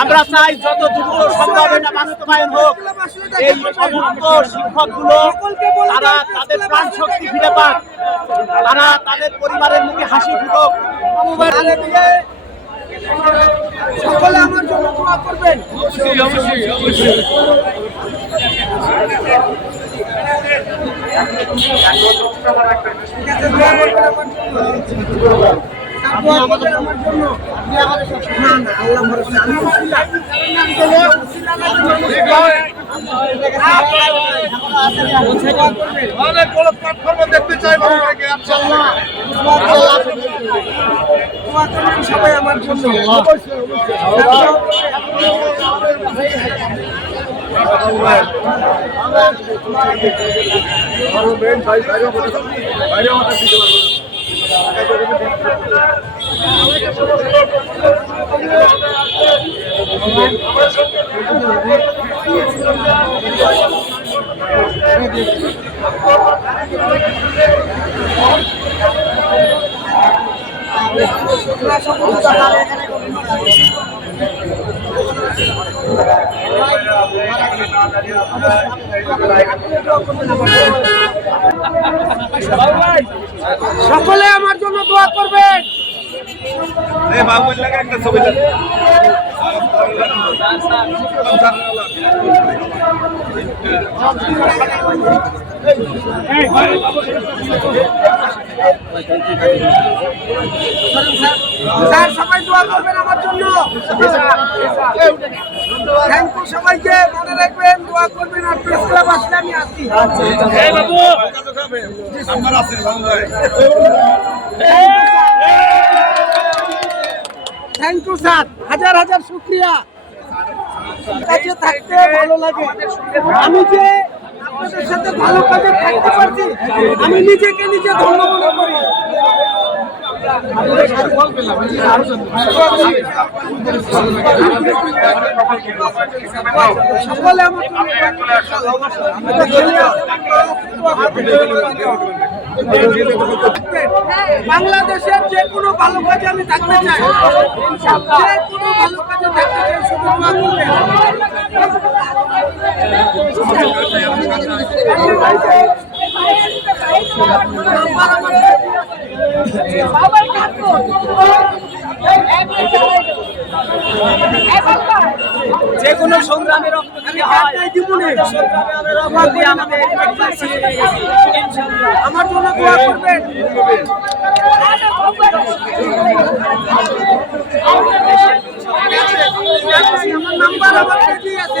আমার চাই যত দ্রুত সম্ভব বাস্তবায়ন হোক। এই সমস্ত শিক্ষকগুলো, তারা তাদের প্রাণ শক্তি ফিরে পাক। তারা তাদের পরিবারের মুখে হাসি ফুটুক। সকলে আমার জন্য দোয়া করবেন। ঠিক আছে, দোয়া করবেন আমার জন্য। আল্লাহ অনেক বড় প্ল্যাটফর্মে দেখতে চাই ইনশাআল্লাহ দোয়া করবেন সবাই আমার জন্য। সকলে আমার জন্য দোয়া করবেন। এই বাবুর লাগে একটা ছবি স্যার সবাই দোয়া করবেন আমার জন্য। থ্যাংক ইউ সবাইকে মনে রাখবেন দোয়া করবেন আর প্রেস ক্লাব আসলে আমি আসি নাম্বার আছে থ্যাংক ইউ স্যার হাজার হাজার শুক্রিয়া। কাছে থাকতে ভালো লাগে। আমি যে আপনাদের সাথে ভালো কাজে থাকতে পারছি। আমি নিজেকে নিজে করি। বাংলাদেশের যে কোনো ভালো কাজে আমি থাকতে চাই। যে কোনো ভালো কাজে থাকতে চাই, শুধু দোয়া করবেন যে কোনো সংগ্রামে আমরা জন্য দোয়া আমার নাম্বার আমার কাছেই আছে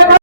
আমরা